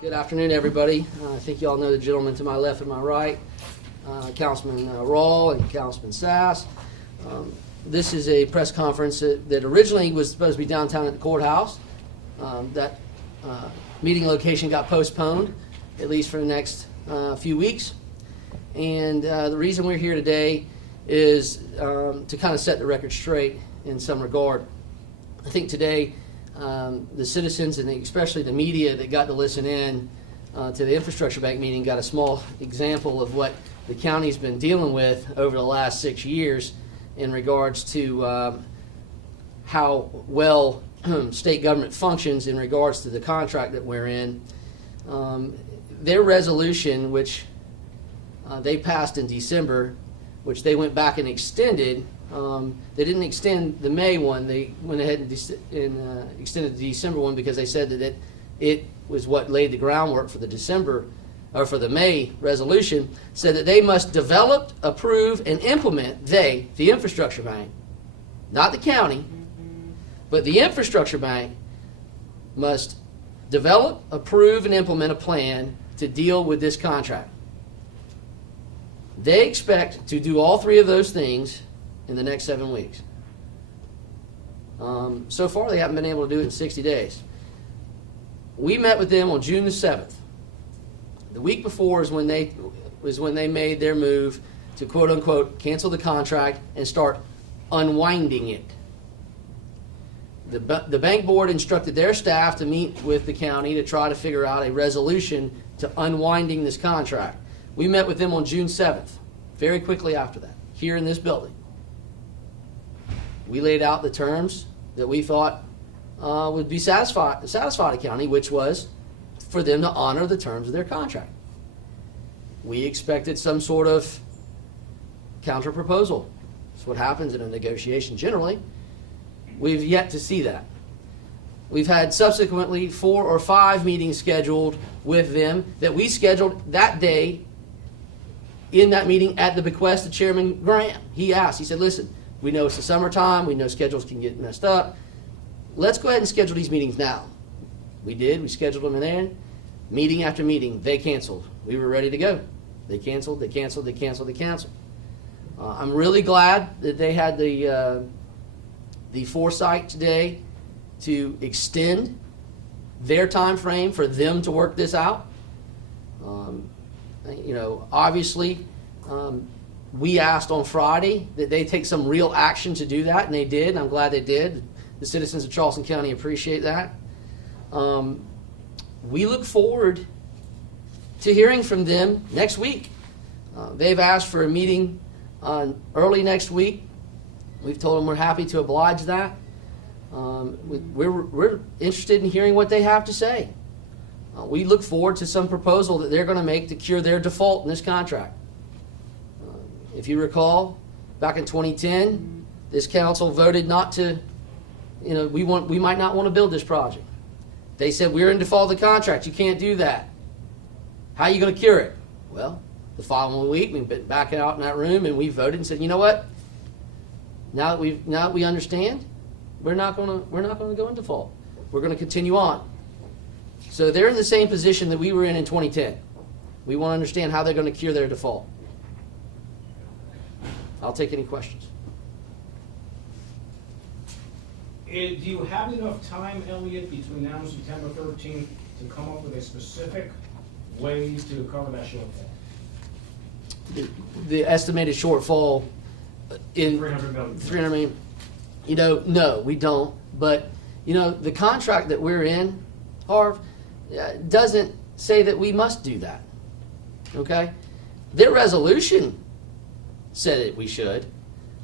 Good afternoon, everybody. I think you all know the gentleman to my left and my right, Councilman Rawl and Councilman Sass. This is a press conference that originally was supposed to be downtown at the courthouse. That meeting location got postponed, at least for the next few weeks. And the reason we're here today is to kind of set the record straight in some regard. I think today the citizens and especially the media that got to listen in to the Infrastructure Bank meeting got a small example of what the county's been dealing with over the last 6 years in regards to how well state government functions in regards to the contract that we're in. Their resolution, which they passed in December, which they went back and extended. They didn't extend the May one. They went ahead and extended the December one because they said that it was what laid the groundwork for the December or for the May resolution. Said that they must develop, approve, and implement. The Infrastructure Bank, not the county, but the Infrastructure Bank must develop, approve, and implement a plan to deal with this contract. They expect to do all three of those things in the next 7 weeks. So far, they haven't been able to do it in 60 days. We met with them on June the 7th. The week before is when they made their move to quote unquote cancel the contract and start unwinding it. The bank board instructed their staff to meet with the county to try to figure out a resolution to unwinding this contract. We met with them on June 7th, very quickly after that, here in this building. We laid out the terms that we thought would be satisfy the county, which was for them to honor the terms of their contract. We expected some sort of counter proposal. That's what happens in a negotiation generally. We've yet to see that. We've had subsequently 4 or 5 meetings scheduled with them that we scheduled that day in that meeting at the bequest of Chairman Graham. He asked, he said, listen, we know it's the summertime, we know schedules can get messed up. Let's go ahead and schedule these meetings now. We did, we scheduled them in there. Meeting after meeting, they canceled. We were ready to go. They canceled, they canceled, they canceled, they canceled. I'm really glad that they had the foresight today to extend their time frame for them to work this out. Obviously, we asked on Friday that they take some real action to do that, and they did, and I'm glad they did. The citizens of Charleston County appreciate that. We look forward to hearing from them next week. They've asked for a meeting early next week. We've told them we're happy to oblige that. We're interested in hearing what they have to say. We look forward to some proposal that they're going to make to cure their default in this contract. If you recall, back in 2010, this council voted not to, we might not want to build this project. They said, we're in default of the contract. You can't do that. How are you going to cure it? Well, the following week, we went back out in that room and we voted and said, you know what? Now that we understand, we're not going to go in default. We're going to continue on. So they're in the same position that we were in 2010. We want to understand how they're going to cure their default. I'll take any questions. Do you have enough time, Elliot, between now and September 13th to come up with a specific way to cover that shortfall? The estimated shortfall in 300 million. 300 million. No, we don't. But the contract that we're in, Harv, doesn't say that we must do that. Okay, their resolution said that we should,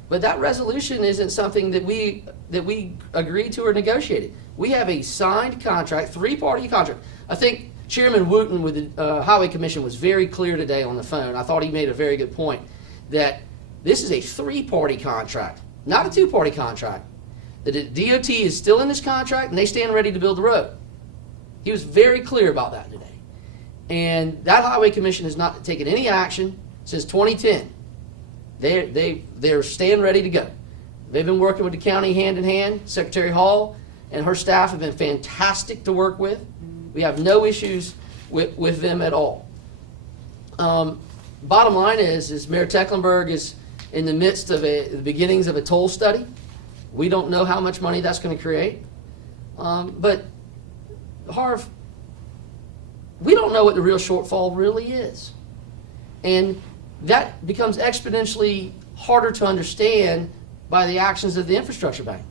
but that resolution isn't something that we agreed to or negotiated. We have a signed contract, 3-party contract. I think Chairman Wooten with the Highway Commission was very clear today on the phone. I thought he made a very good point that this is a 3-party contract, not a 2-party contract. The DOT is still in this contract and they stand ready to build the road. He was very clear about that today. And that Highway Commission has not taken any action since 2010. They're staying ready to go. They've been working with the county hand in hand. Secretary Hall and her staff have been fantastic to work with. We have no issues with them at all. Bottom line is Mayor Tecklenburg is in the midst of the beginnings of a toll study. We don't know how much money that's going to create. But Harv, we don't know what the real shortfall really is. And that becomes exponentially harder to understand by the actions of the infrastructure bank.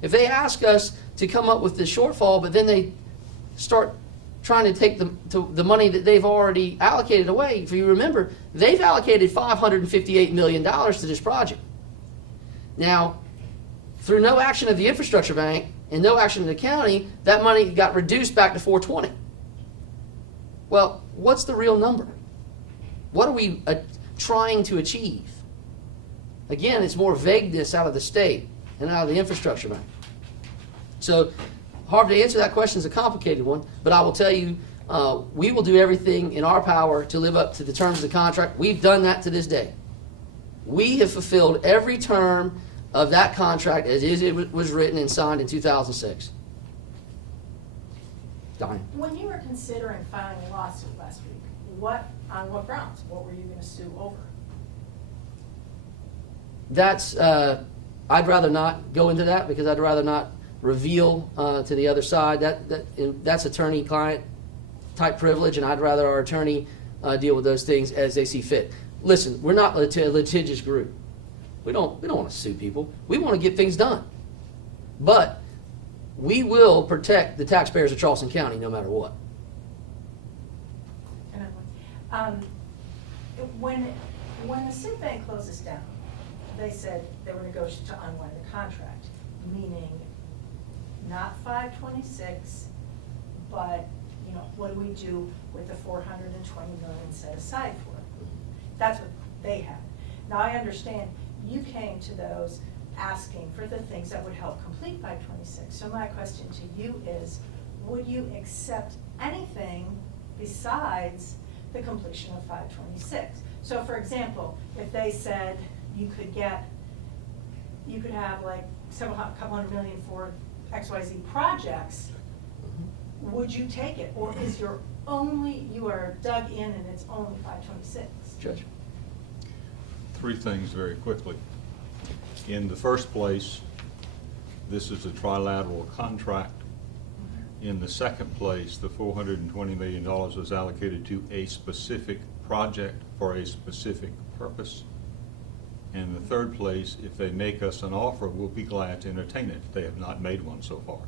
If they ask us to come up with the shortfall, but then they start trying to take the money that they've already allocated away, if you remember, they've allocated $558 million to this project. Now, through no action of the infrastructure bank and no action of the county, that money got reduced back to 420. Well, what's the real number? What are we trying to achieve? Again, it's more vagueness out of the state and out of the infrastructure bank. So, hard to answer that question is a complicated one, but I will tell you, we will do everything in our power to live up to the terms of the contract. We've done that to this day. We have fulfilled every term of that contract as it was written and signed in 2006. Diane. When you were considering filing a lawsuit last week, on what grounds? What were you going to sue over? That's, I'd rather not go into that because I'd rather not reveal to the other side. That's attorney-client type privilege, and I'd rather our attorney deal with those things as they see fit. Listen, we're not a litigious group. We don't want to sue people. We want to get things done. But we will protect the taxpayers of Charleston County no matter what. When the SIB bank closes down, they said they were negotiating to unwind the contract, meaning not 526, but what do we do with the 420 million set aside for it? That's what they had. Now I understand you came to those asking for the things that would help complete 526. So my question to you is, would you accept anything besides the completion of 526? So for example, if they said you could have like couple hundred million for XYZ projects, would you take it? Or is you are dug in and it's only 526? Judge. Three things very quickly. In the first place, this is a trilateral contract. In the second place, the $420 million was allocated to a specific project for a specific purpose. And in the third place, if they make us an offer, we'll be glad to entertain it. They have not made one so far.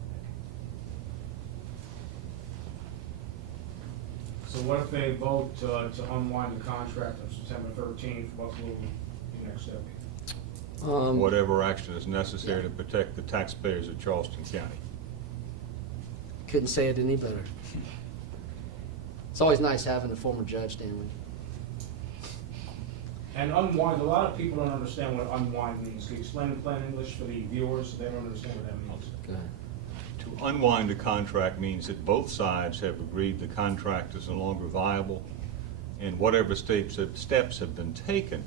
So what if they vote to unwind the contract on September 13th? What will the next step be? Whatever action is necessary to protect the taxpayers of Charleston County. Couldn't say it any better. It's always nice having a former judge, Stanley. And unwind, a lot of people don't understand what unwind means. Can you explain in plain English for the viewers? They don't understand what that means. Go ahead. To unwind a contract means that both sides have agreed the contract is no longer viable, and whatever steps have been taken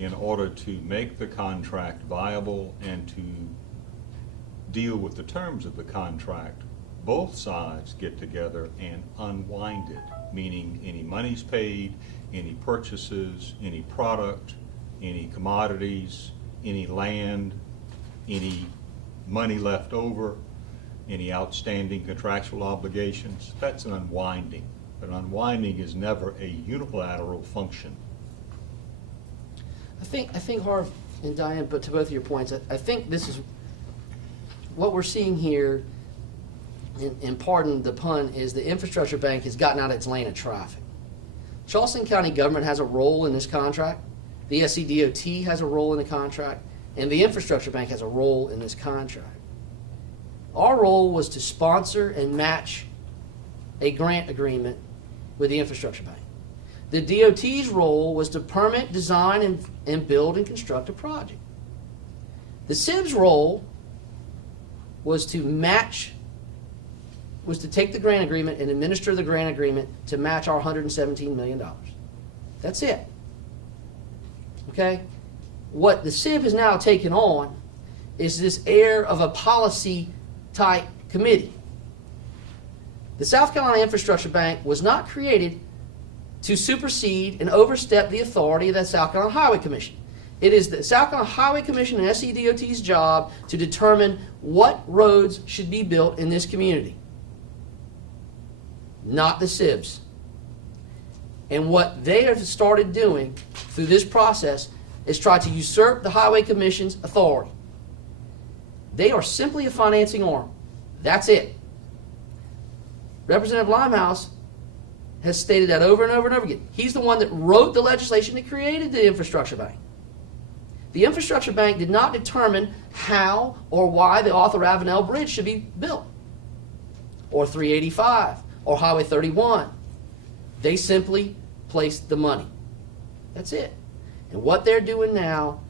in order to make the contract viable and to deal with the terms of the contract, both sides get together and unwind it, meaning any monies paid, any purchases, any product, any commodities, any land, any money left over, any outstanding contractual obligations. That's an unwinding. But unwinding is never a unilateral function. I think Harv and Diane, but to both of your points, I think this is what we're seeing here, and pardon the pun, is the infrastructure bank has gotten out of its lane of traffic. Charleston County government has a role in this contract, the SCDOT has a role in the contract, and the infrastructure bank has a role in this contract. Our role was to sponsor and match a grant agreement with the infrastructure bank. The DOT's role was to permit, design, and build and construct a project. The SIB's role was to take the grant agreement and administer the grant agreement to match our $117 million. That's it. Okay? What the SIB has now taken on is this air of a policy type committee. The South Carolina Infrastructure Bank was not created to supersede and overstep the authority of the South Carolina Highway Commission. It is the South Carolina Highway Commission and SEDOT's job to determine what roads should be built in this community, not the SIBs. And what they have started doing through this process is try to usurp the Highway Commission's authority. They are simply a financing arm. That's it. Representative Limehouse has stated that over and over and over again. He's the one that wrote the legislation that created the Infrastructure Bank. The Infrastructure Bank did not determine how or why the Arthur Avenel Bridge should be built, or 385, or Highway 31. They simply placed the money. That's it. And what they're doing now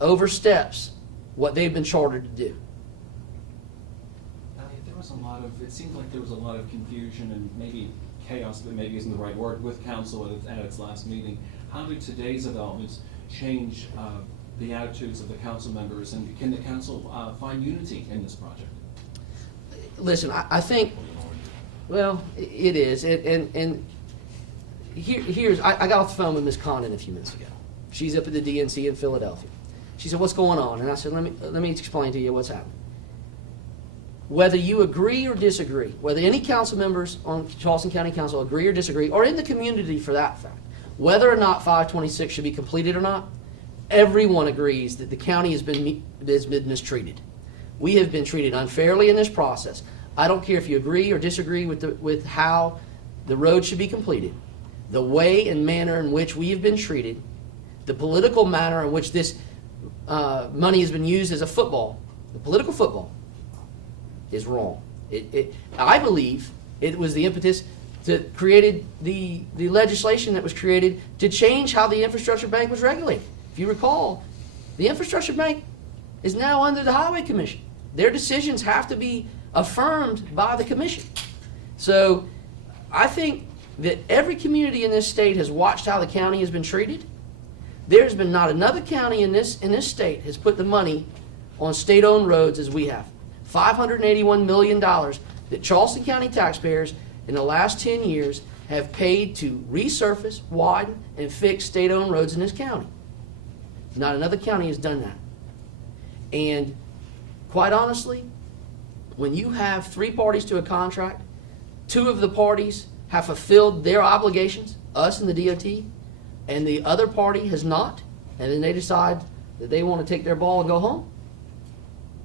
oversteps what they've been chartered to do. There was a lot of, it seemed like there was a lot of confusion and maybe chaos, but maybe isn't the right word, with council at its last meeting. How did today's developments change the attitudes of the council members, and can the council find unity in this project? Listen, I think, well, it is. And here's, I got off the phone with Ms. Condon a few minutes ago. She's up at the DNC in Philadelphia. She said, what's going on? And I said, let me explain to you what's happening. Whether you agree or disagree, whether any council members on Charleston County Council agree or disagree, or in the community for that fact, whether or not 526 should be completed or not, everyone agrees that the county has been mistreated. We have been treated unfairly in this process. I don't care if you agree or disagree with how the road should be completed, the way and manner in which we have been treated, the political manner in which this money has been used as a football, the political football, is wrong. I believe it was the impetus that created the legislation that was created to change how the Infrastructure Bank was regulated. If you recall, the Infrastructure Bank is now under the Highway Commission. Their decisions have to be affirmed by the Commission. So I think that every community in this state has watched how the county has been treated. There's been not another county in this state has put the money on state-owned roads as we have. $581 million that Charleston County taxpayers in the last 10 years have paid to resurface, widen, and fix state-owned roads in this county. Not another county has done that. And quite honestly, when you have 3 parties to a contract, 2 of the parties have fulfilled their obligations, us and the DOT, and the other party has not, and then they decide that they want to take their ball and go home,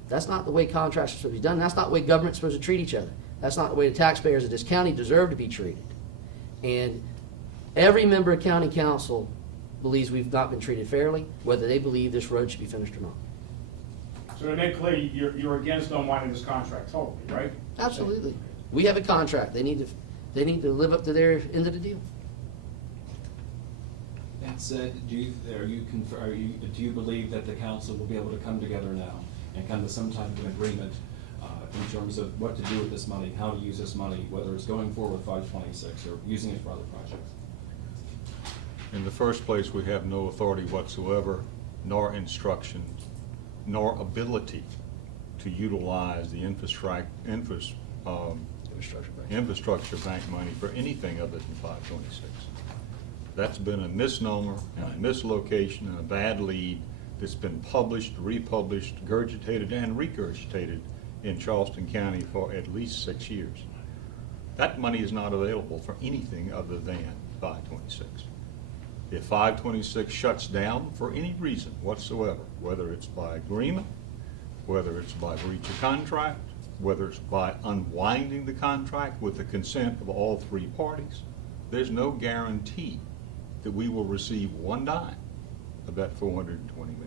that's not the way contracts are supposed to be done. That's not the way government's supposed to treat each other. That's not the way the taxpayers of this county deserve to be treated. And every member of county council believes we've not been treated fairly, whether they believe this road should be finished or not. So to make clear, you're against unwinding this contract totally, right? Absolutely. We have a contract. They need to live up to their end of the deal. That said, do you believe that the council will be able to come together now and come to some type of an agreement in terms of what to do with this money, how to use this money, whether it's going forward with 526 or using it for other projects? In the first place, we have no authority whatsoever, nor instructions, nor ability to utilize the infrastructure bank money for anything other than 526. That's been a misnomer and a mislocation and a bad lead that's been published, republished, regurgitated, and regurgitated in Charleston County for at least 6 years. That money is not available for anything other than 526. If 526 shuts down for any reason whatsoever, whether it's by agreement, whether it's by breach of contract, whether it's by unwinding the contract with the consent of all 3 parties, there's no guarantee that we will receive 1 dime of that $420 million.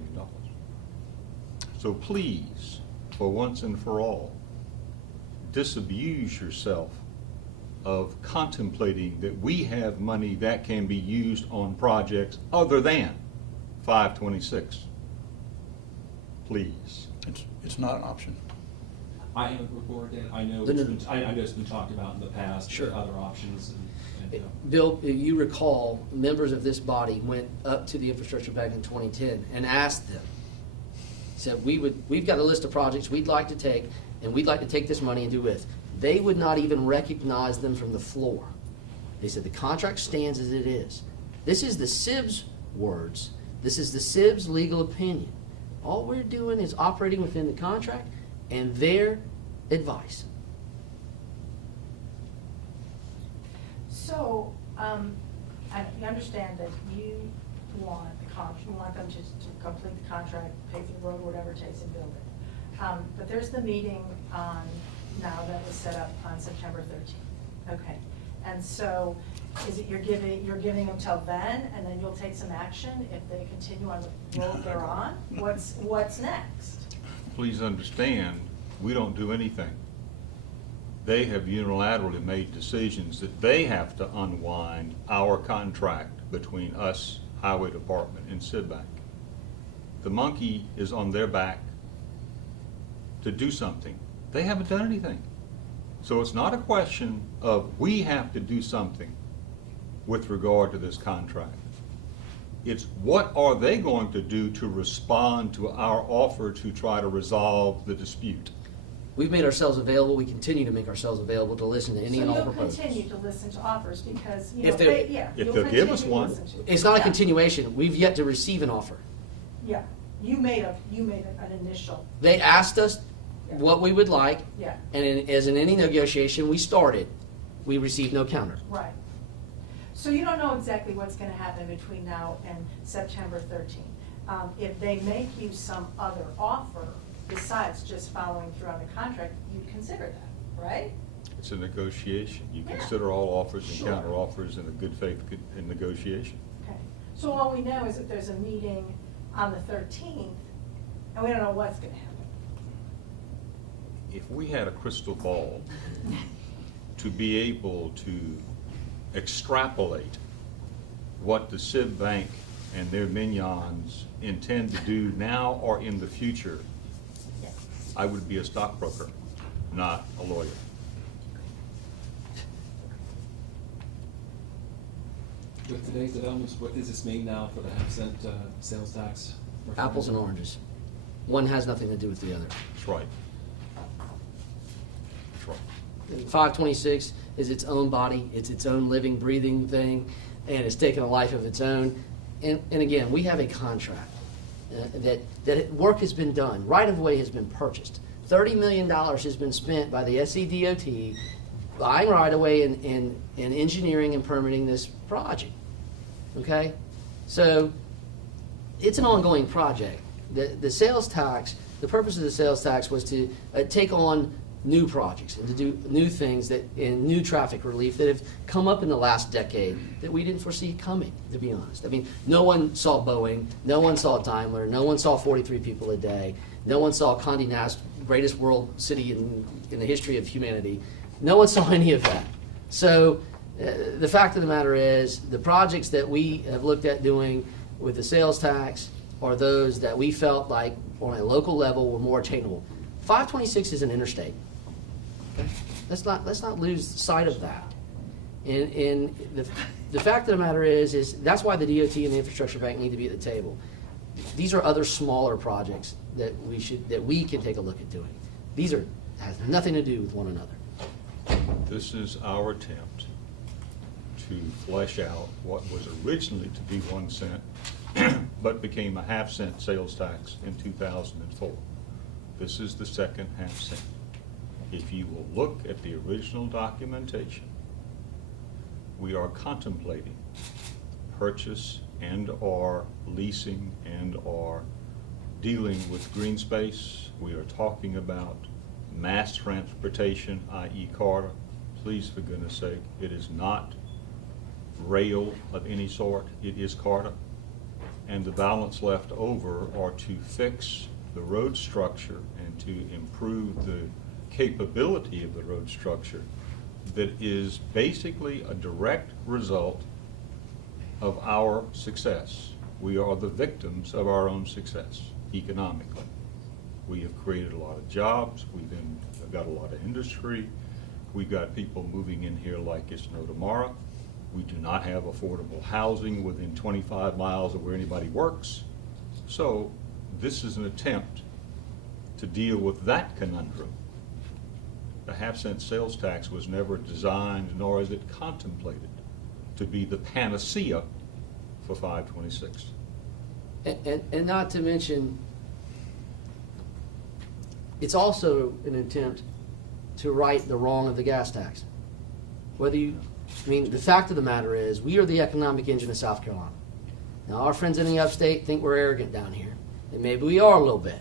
So please, for once and for all, disabuse yourself of contemplating that we have money that can be used on projects other than 526. Please. It's not an option. I haven't reported it. I know it's been talked about in the past. Sure. Other options. Bill, if you recall, members of this body went up to the Infrastructure Bank in 2010 and asked them, said, we've got a list of projects we'd like to take, and we'd like to take this money and do with. they would not even recognize them from the floor. They said the contract stands as it is. This is the SIB's words. This is the SIB's legal opinion. All we're doing is operating within the contract and their advice. So, you understand that you want you want them to complete the contract, pay for the road, whatever it takes, and build it. But there's the meeting on, now that was set up on September 13th. Okay. And so, is it you're giving them till then, and then you'll take some action if they continue on the road they're on? What's next? Please understand, we don't do anything. They have unilaterally made decisions that they have to unwind our contract between us, Highway Department, and SIB Bank. The monkey is on their back to do something. They haven't done anything. So it's not a question of we have to do something with regard to this contract. It's what are they going to do to respond to our offer to try to resolve the dispute. We've made ourselves available. We continue to make ourselves available to listen to any and all So you'll proposals. continue to listen to offers because, you know, If they're- if you'll they'll give continue us to one. listen to it. It's not a Yeah. continuation. We've yet to receive an offer. Yeah, you made an initial, They asked us what we would like, yeah, and as in any negotiation we started, we received no counter. right. So you don't know exactly what's gonna happen between now and September 13th. If they make you some other offer besides just following through on the contract, you'd consider that, right? It's a negotiation. You Yeah. consider all offers and Sure. counter offers in a good faith in negotiation. Okay, so all we know is that there's a meeting on the 13th, and we don't know what's gonna happen. If we had a crystal ball to be able to extrapolate what the SIB Bank and their minions intend to do now or in the future, I would be a stockbroker, not a lawyer. With today's developments, what does this mean now for the half-cent sales tax? Apples and oranges. One has nothing to do with the other. That's right. That's right. 526 is its own body, it's its own living, breathing thing, and it's taken a life of its own. And again, we have a contract that work has been done, right-of-way has been purchased. $30 million has been spent by the SCDOT buying right-of-way and engineering and permitting this project. Okay? So it's an ongoing project. The sales tax, the purpose of the sales tax was to take on new projects and to do new things and new traffic relief that have come up in the last decade that we didn't foresee coming, to be honest. I mean, no one saw Boeing, no one saw Daimler, no one saw 43 people a day, no one saw Condé Nast, greatest world city in the history of humanity. No one saw any of that. So the fact of the matter is, the projects that we have looked at doing with the sales tax are those that we felt like on a local level were more attainable. 526 is an interstate. Okay? Let's not lose sight of that. And the fact of the matter is that's why the DOT and the Infrastructure Bank need to be at the table. These are other smaller projects that we can take a look at doing. These has nothing to do with one another. This is our attempt to flesh out what was originally to be 1 cent, but became a half-cent sales tax in 2004. This is the second half-cent. If you will look at the original documentation, we are contemplating purchase and/or leasing and/or dealing with green space. We are talking about mass transportation, i.e. CARTA. Please, for goodness sake, it is not rail of any sort, it is CARTA. And the balance left over are to fix the road structure and to improve the capability of the road structure that is basically a direct result of our success. We are the victims of our own success economically. We have created a lot of jobs, we've got a lot of industry, we've got people moving in here like it's no tomorrow. We do not have affordable housing within 25 miles of where anybody works. So this is an attempt to deal with that conundrum. the half-cent sales tax was never designed, nor is it contemplated, to be the panacea for 526. And not to mention, it's also an attempt to right the wrong of the gas tax. The fact of the matter is, we are the economic engine of South Carolina. Now, our friends in the upstate think we're arrogant down here, and maybe we are a little bit.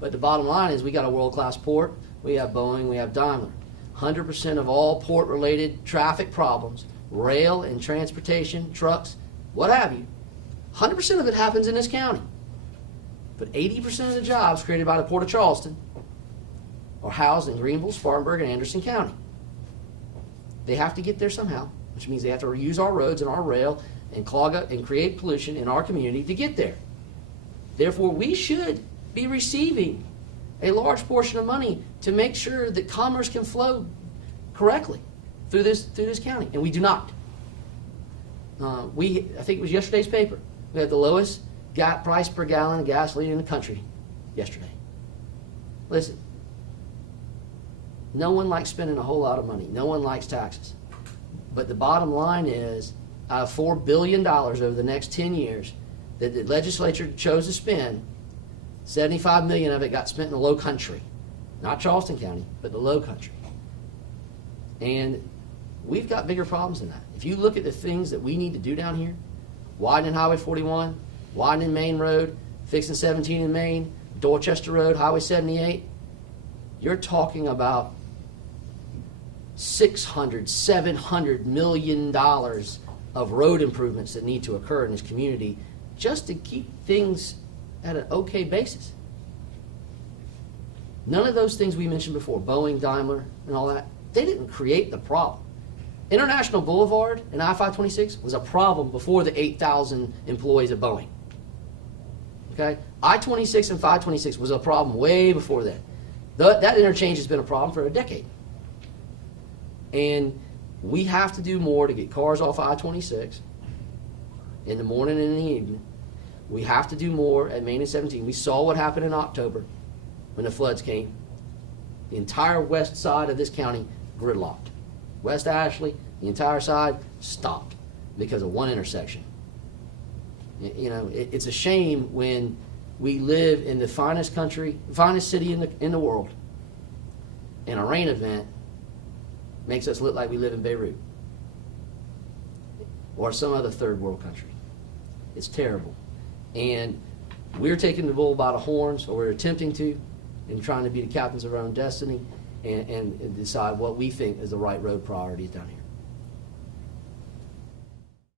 But the bottom line is, we got a world-class port, we have Boeing, we have Daimler. 100% of all port-related traffic problems, rail and transportation, trucks, what have you, 100% of it happens in this county. But 80% of the jobs created by the Port of Charleston are housed in Greenville, Spartanburg, and Anderson County. They have to get there somehow, which means they have to use our roads and our rail and clog up and create pollution in our community to get there. Therefore, we should be receiving a large portion of money to make sure that commerce can flow correctly through this county, and we do not. I think it was yesterday's paper. We had the lowest price per gallon of gasoline in the country yesterday. Listen, no one likes spending a whole lot of money. No one likes taxes. But the bottom line is, out of $4 billion over the next 10 years that the legislature chose to spend, 75 million of it got spent in the low country. Not Charleston County, but the low country. And we've got bigger problems than that. If you look at the things that we need to do down here, widening Highway 41, widening Main Road, fixing 17 in Maine, Dorchester Road, Highway 78, you're talking about $600, $700 million of road improvements that need to occur in this community just to keep things at an okay basis. None of those things we mentioned before, Boeing, Daimler, and all that, they didn't create the problem. International Boulevard and I-526 was a problem before the 8,000 employees at Boeing. Okay? I-26 and 526 was a problem way before that. That interchange has been a problem for a decade. And we have to do more to get cars off I-26 in the morning and in the evening. We have to do more at Main and 17. We saw what happened in October when the floods came. The entire west side of this county gridlocked. West Ashley, the entire side stopped because of one intersection. It's a shame when we live in the finest city in the world, and a rain event makes us look like we live in Beirut or some other third world country. It's terrible. And we're taking the bull by the horns, or we're attempting to, and trying to be the captains of our own destiny and decide what we think is the right road priorities down here.